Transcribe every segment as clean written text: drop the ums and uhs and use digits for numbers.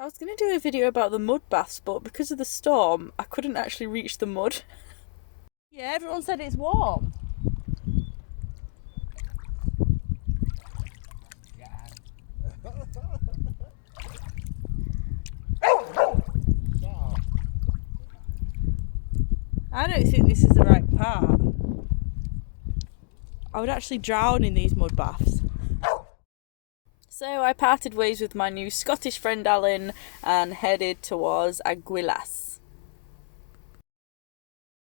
I was going to do a video about the mud baths, but because of the storm, I couldn't actually reach the mud. Yeah, everyone said it's warm. I don't think this is the right part. I would actually drown in these mud baths. So I parted ways with my new Scottish friend Alan and headed towards Aguilas.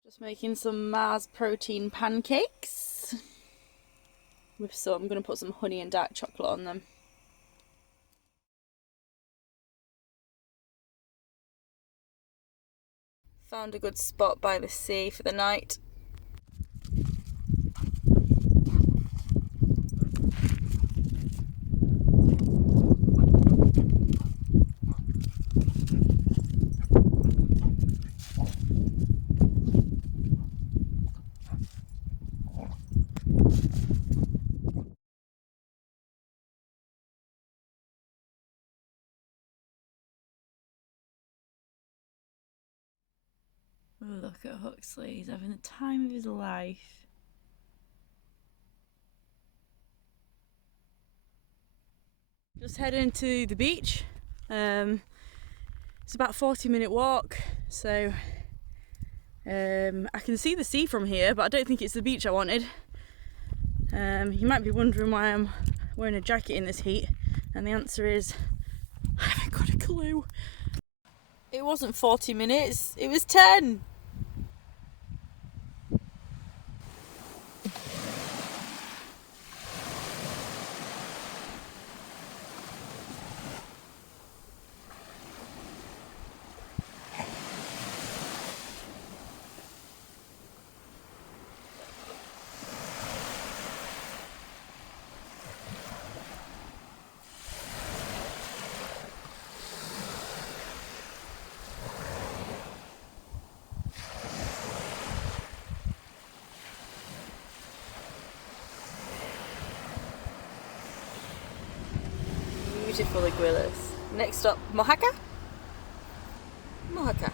Just making some Mars protein pancakes. I'm going to put some honey and dark chocolate on them. Found a good spot by the sea for the night. Look at Huxley, he's having the time of his life. Just heading to the beach. It's about a 40-minute walk, so I can see the sea from here, but I don't think it's the beach I wanted. You might be wondering why I'm wearing a jacket in this heat, and the answer is I haven't got a clue. It wasn't 40 minutes, it was 10. Beautiful Aguilas. Next up, Mojácar? Mojácar.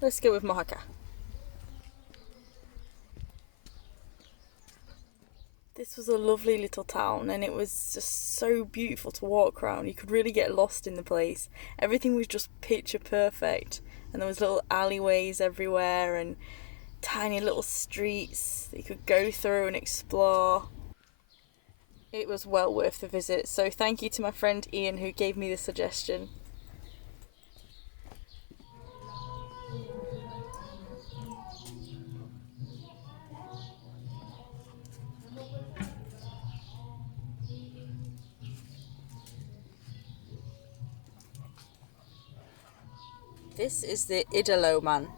Let's go with Mojácar. This was a lovely little town and it was just so beautiful to walk around. You could really get lost in the place. Everything was just picture perfect, and there was little alleyways everywhere and tiny little streets that you could go through and explore. It was well worth the visit, so thank you to my friend Ian who gave me the suggestion. This is the Idolo man.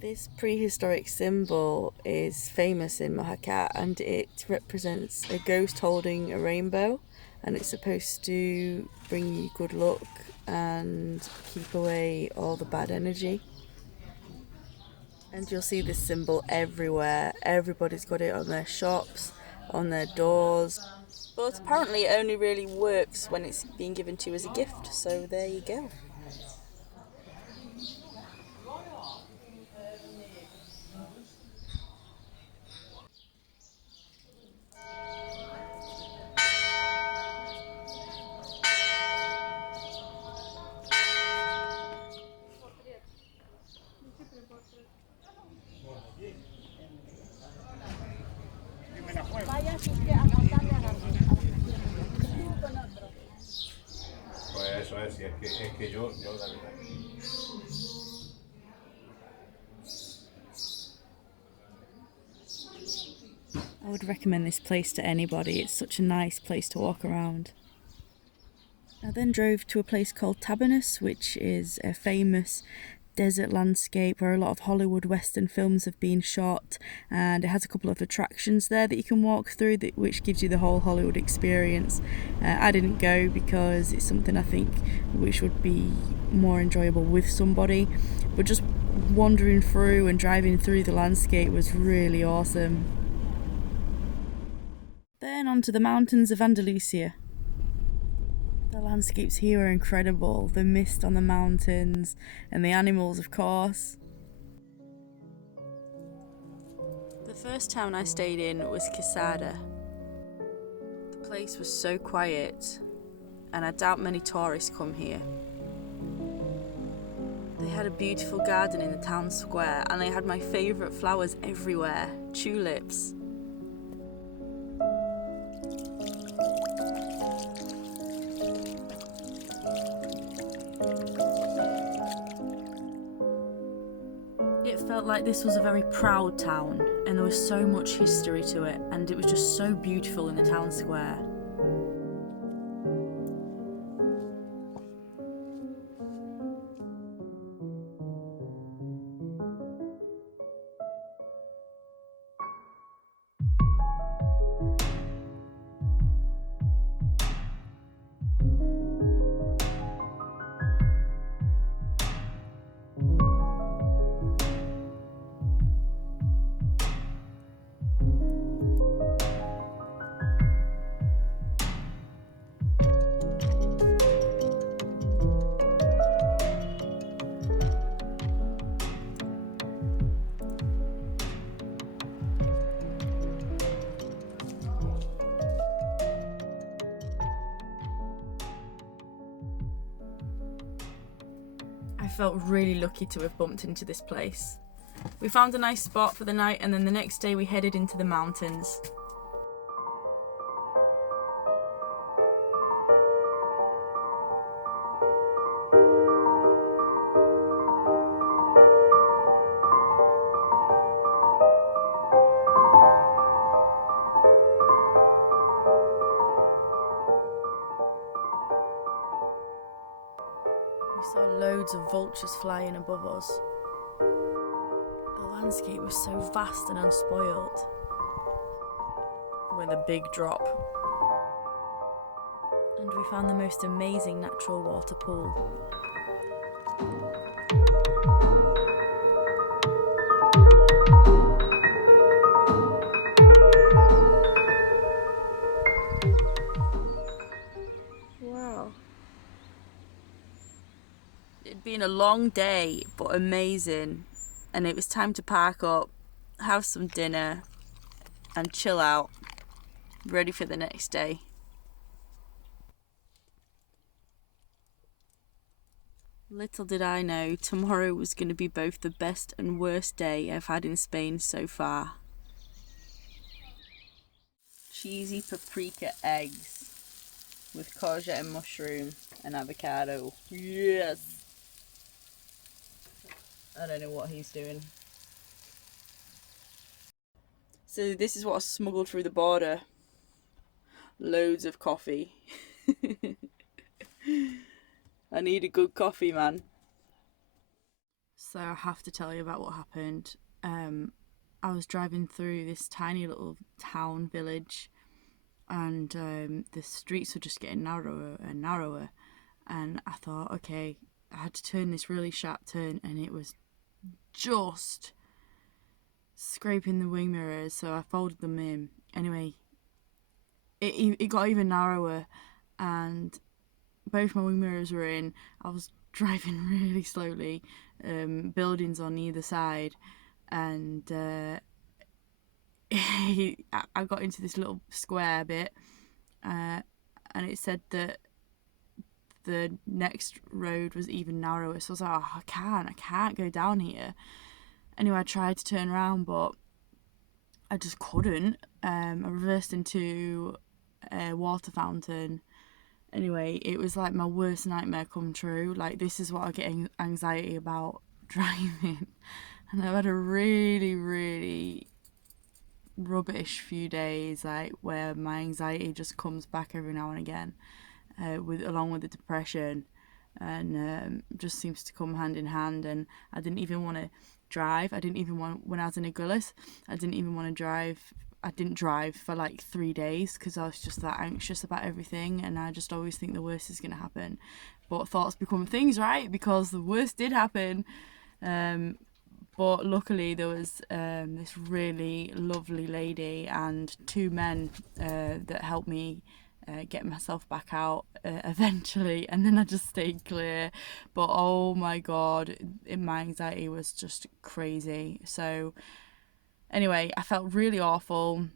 This prehistoric symbol is famous in Mojacar and it represents a ghost holding a rainbow, and it's supposed to bring you good luck and keep away all the bad energy. And you'll see this symbol everywhere. Everybody's got it on their shops, on their doors. But apparently it only really works when it's being given to you as a gift, so there you go. Pues eso es, si es que yo la verdad. I would recommend this place to anybody. It's such a nice place to walk around. I then drove to a place called Tabernas, which is a famous desert landscape where a lot of Hollywood Western films have been shot, and it has a couple of attractions there that you can walk through which gives you the whole Hollywood experience. I didn't go because it's something I think which would be more enjoyable with somebody, but just wandering through and driving through the landscape was really awesome. Then onto the mountains of Andalusia. The landscapes here are incredible. The mist on the mountains and the animals, of course. The first town I stayed in was Cazalla. The place was so quiet, and I doubt many tourists come here. They had a beautiful garden in the town square, and they had my favourite flowers everywhere, tulips. It felt like this was a very proud town, and there was so much history to it, and it was just so beautiful in the town square. I felt really lucky to have bumped into this place. We found a nice spot for the night, and then the next day we headed into the mountains. We saw loads of vultures flying above us. The landscape was so vast and unspoiled, with a big drop. And we found the most amazing natural water pool. Wow. It'd been a long day, but amazing. And it was time to park up, have some dinner, and chill out, ready for the next day. Little did I know, tomorrow was going to be both the best and worst day I've had in Spain so far. Cheesy paprika eggs with courgette and mushroom and avocado. Yes! I don't know what he's doing. So this is what I smuggled through the border. Loads of coffee. I need a good coffee, man. So I have to tell you about what happened. I was driving through this tiny little town village, and the streets were just getting narrower and narrower, and I thought, okay, I had to turn this really sharp turn, and it was just scraping the wing mirrors, so I folded them in. Anyway, it got even narrower, and both my wing mirrors were in. I was driving really slowly, buildings on either side, and I got into this little square bit, and it said that the next road was even narrower, so I was like, oh, I can't go down here. Anyway, I tried to turn around, but I just couldn't. I reversed into a water fountain. Anyway, it was like my worst nightmare come true. Like, this is what I get anxiety about driving. And I've had a really, really rubbish few days, like, where my anxiety just comes back every now and again, along with the depression, and just seems to come hand in hand. And I didn't even want to drive. When I was in Aguilas, I didn't even want to drive. I didn't drive for like 3 days because I was just that anxious about everything, and I just always think the worst is going to happen. But thoughts become things, right? Because the worst did happen. But luckily there was this really lovely lady and two men that helped me get myself back out eventually, and then I just stayed clear. But oh my god, my anxiety was just crazy. So anyway, I felt really awful,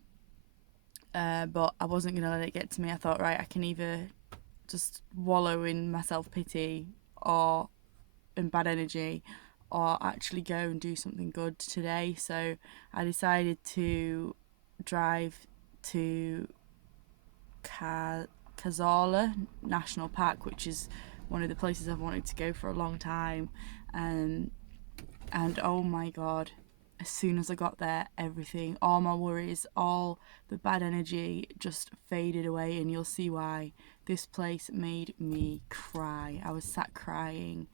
but I wasn't going to let it get to me. I thought, right, I can either just wallow in my self-pity or in bad energy, or actually go and do something good today. So I decided to drive to Cazorla National Park, which is one of the places I've wanted to go for a long time. And oh my god, as soon as I got there, everything, all my worries, all the bad energy just faded away, and you'll see why. This place made me cry. I was sat crying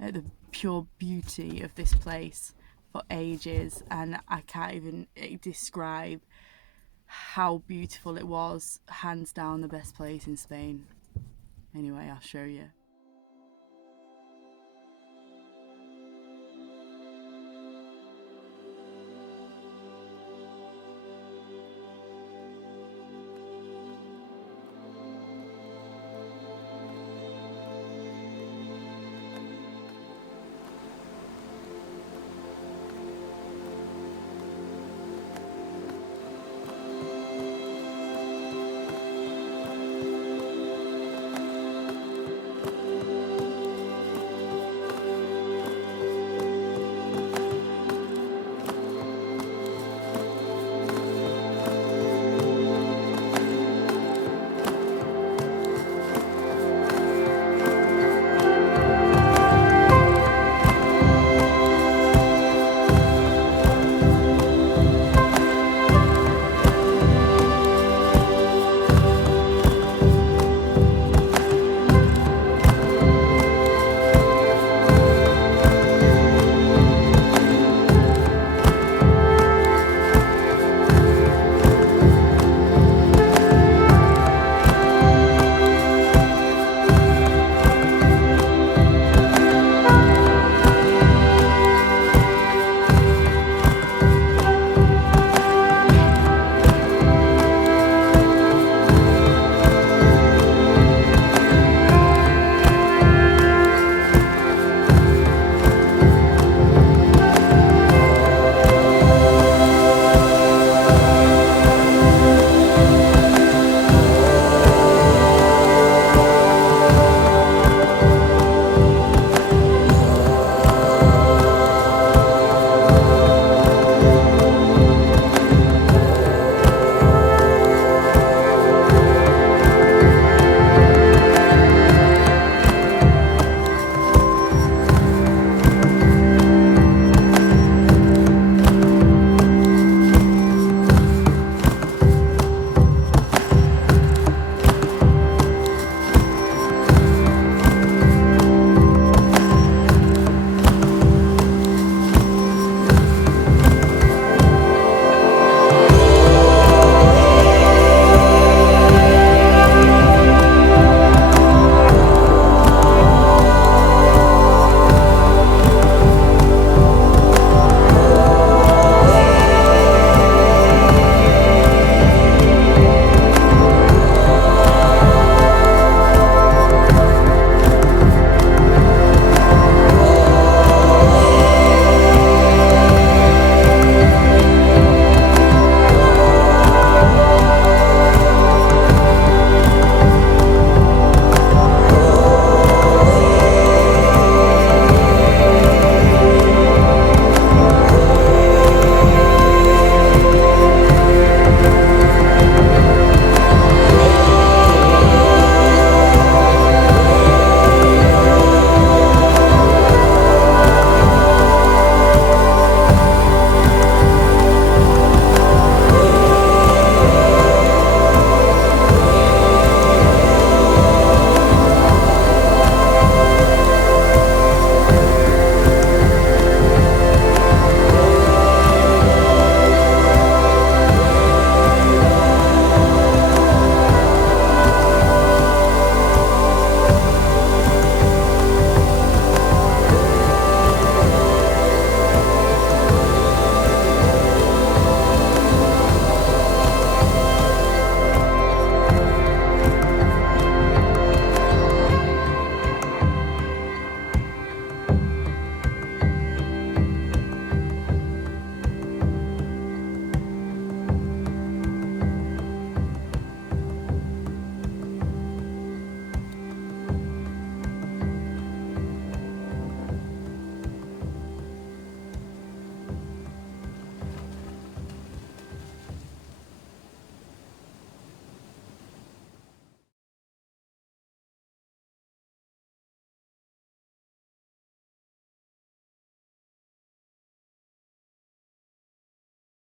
at the pure beauty of this place for ages, and I can't even describe how beautiful it was. Hands down the best place in Spain. Anyway, I'll show you.